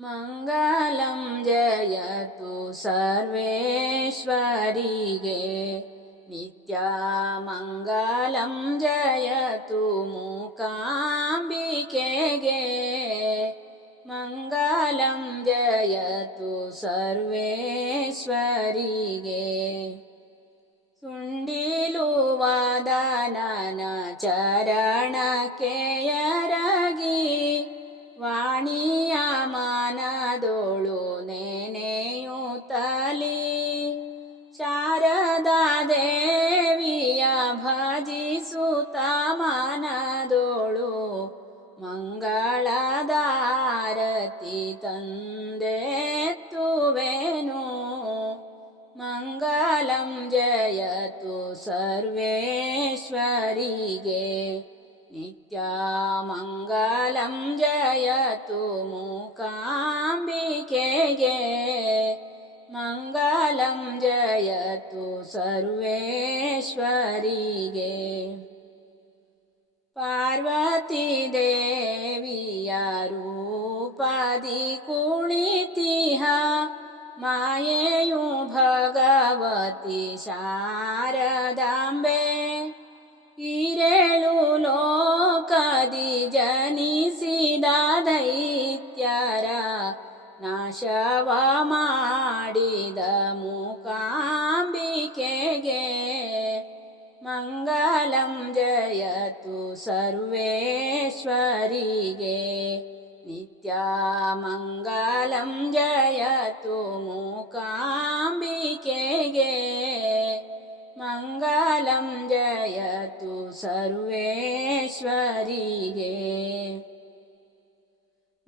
मङ्गलं जयतु सर्वेश्वरिगे। नित्या मङ्गलं जयतु मूकाम्बिके गे मङ्गलं जयतु सर्वेश्वरि गे सुण्डीलुवादानचरणा ಮಾನದೋಳು ನೆನೆಯುತ್ತಲಿ ಶಾರದಾ ದೇವಿಯ ಭಜಿಸುತ್ತ ಮನದೋಳು ಮಂಗಳದಾರತಿ ತಂದೆತ್ತುವೆನು मङ्गलं जयतु सर्वेश्वरिगे नित्यामङ्गलं जयतु मूकाम्बिके गे मङ्गलं जयतु सर्वेश्वरि गे पार्वतीदेवी कुणितिह मायेयु भगवति शारदाम्बे ನಾಶವ ಮಾಡಿದ ಮೂಕಾಂಬಿಕೆಗೆ ಮಂಗಲಂ ಜಯತು ಸರ್ವೇಶ್ವರಿಗೆ ನಿತ್ಯ ಮಂಗಲಂ ಜಯತು ಮೂಕಾಂಬಿಕೆಗೆ ಮಂಗಲಂ ಜಯತು ಸರ್ವೇಶ್ವರಿಗೆ.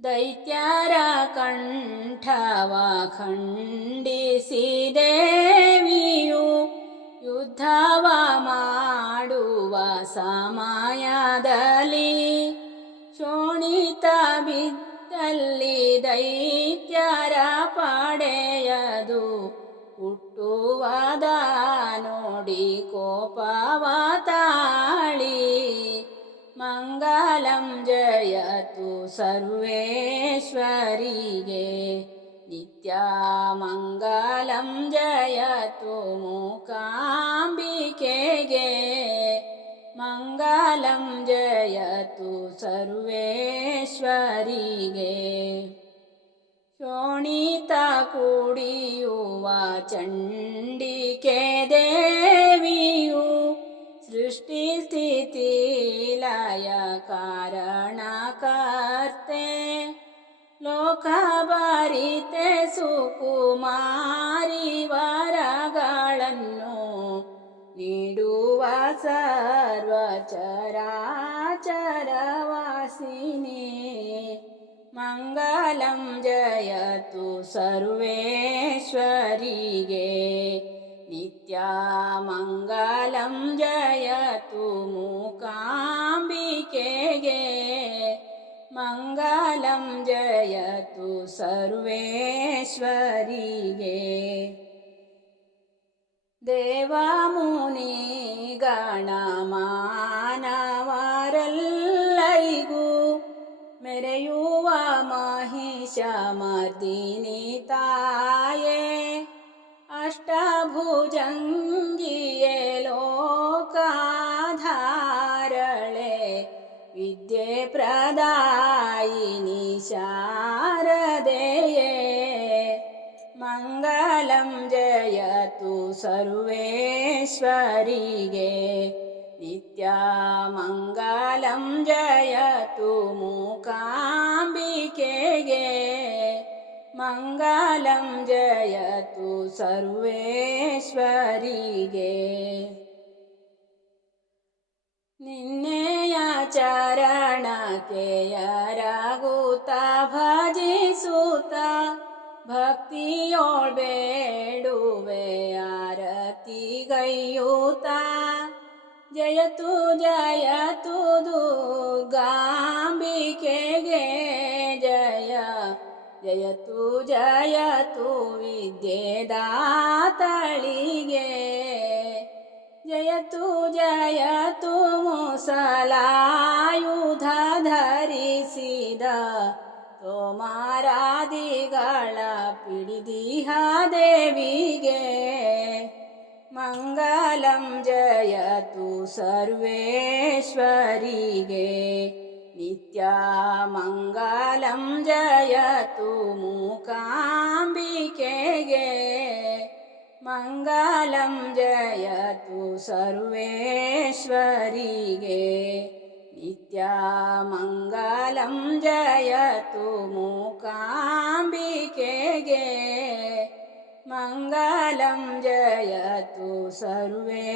ದೈತ್ಯರ ಕಂಠವ ಖಂಡಿಸಿ ದೇವಿಯು ಯುದ್ಧವ ಮಾಡುವ ಸಮಯದಲ್ಲಿ ಶೋಣಿತ ಬಿದ್ದಲ್ಲಿ ದೈತ್ಯರ ಪಡೆಯದು. ಹುಟ್ಟುವದ ನೋಡಿ ಕೋಪವ ತಾಳಿ. ङ्गलं जयतु सर्वेश्वरि गे नित्या मङ्गलं जयतु मूकाम्बिके गे मङ्गलं जयतु सर्वेश्वरि गे शोणिताकूडियु वा चण्डिके देवियु सृष्टिस्थिति कारणकर्ते लोकाभारिते सुकुमारि वरगाल नो नीडुवा सर्वचराचरवासिने मङ्गलं जयतु सर्वेश्वरिगे नित्या मङ्गलं जयतु जयतु सर्वेश्वरिगे ದೇವಮುನಿಗಣಮಾನವರೆಲ್ಲರಿಗೂ ಮೆರೆಯುವ ಮಹಿಷ ಮರ್ದಿನಿ ತಾಯೇ ಅಷ್ಟಭುಜಂಗಿಯೇ ಲೋಕಾಧಾರಳೆ ವಿದ್ಯೆ निशारदेये मङ्गलं जयतु सर्वेश्वरि गे नित्या मङ्गलं जयतु मूकाम्बिके गे मङ्गलं जयतु सर्वेश्वरि ನಿನ್ನೆಯ ಚರಣಕ್ಕೆ ಯರಗುತ್ತ ಭಜಿಸುತ್ತ ಭಕ್ತಿಯೋಳ್ ಬೇಡುವೆ ಆರತಿಗೈಯೂತ ಜಯತು ಜಯತು ದುರ್ಗಾಂಬಿಕೆಗೆ ಜಯ ಜಯತು ಜಯತು ವಿದ್ಯೆದಾತಳಿಗೆ ಮುಸಲಾಯುಧ ಧರಿಸಿದ ತೋಮಾರಾದಿ देविगे मङ्गलं जयतु सर्वेश्वरिगे नित्या मङ्गलं जयतु मूकाम्बिकेगे मङ्गलं जयतु सर्वेश्वरिगे नित्या मङ्गलं जयतु मूकाम्बिकेगे। मङ्गलं जयतु सर्वेश्वरिगे